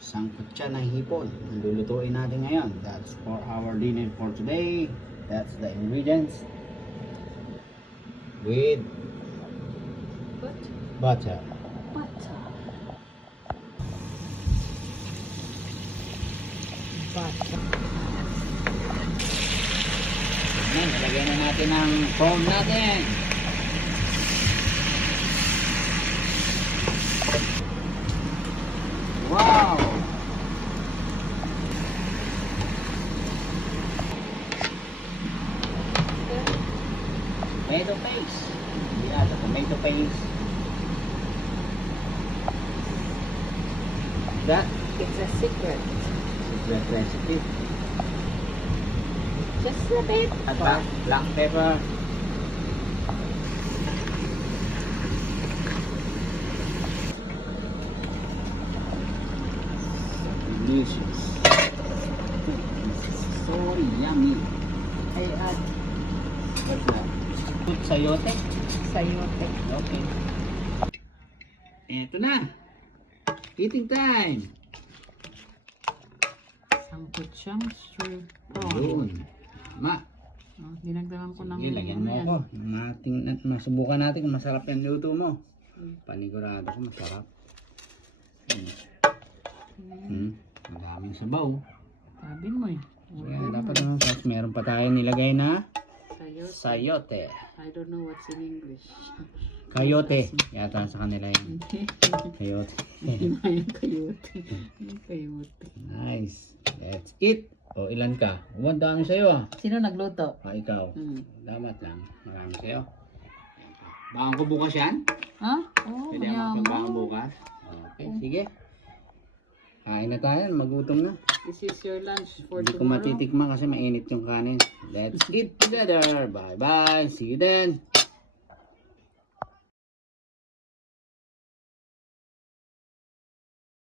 Sangkutsa ng hipon. Ang lulutuin natin ngayon. That's for our dinner for today. That's the ingredients. With butter. Ayan, lagyan na natin ang corn natin. Wow! Tomato paste. Yeah, the tomato paste. That It's a secret. secret recipe. Just a bit. At black pepper. Delicious. So yummy. I add What's that? Put sayote. sayote. Okay. Eto na. Eating time. Sangkutsang stir prawn. Yun. Ma. Oh, dinagdagan ko ng Sige, lagyan mo ako. Masubukan natin kung masarap yung luto mo. Hmm. Panigurado ko masarap. Ang daming sabaw. Sabi mo eh. Kaya dapat naman. Tapos meron pa tayo nilagay na Sayote. sayote. I don't know what's in English. Kayote. Yata sa kanila yun. Kayote. Hindi na yung kayote. Yung kayote. Nice. Let's eat. O ilan ka? Ang dami sa'yo ah. Sino nagluto? Ikaw. Hmm. Dapat lang. Marami sa'yo. Bakang ko bukas yan? Ha? Oh, Pwede ang magpagbakan bukas? Okay, sige. Kain na tayo. Magutom na. This is your lunch for Hindi ko tomorrow. matitikman kasi mainit yung kanin. Let's eat together. Bye bye. See you then.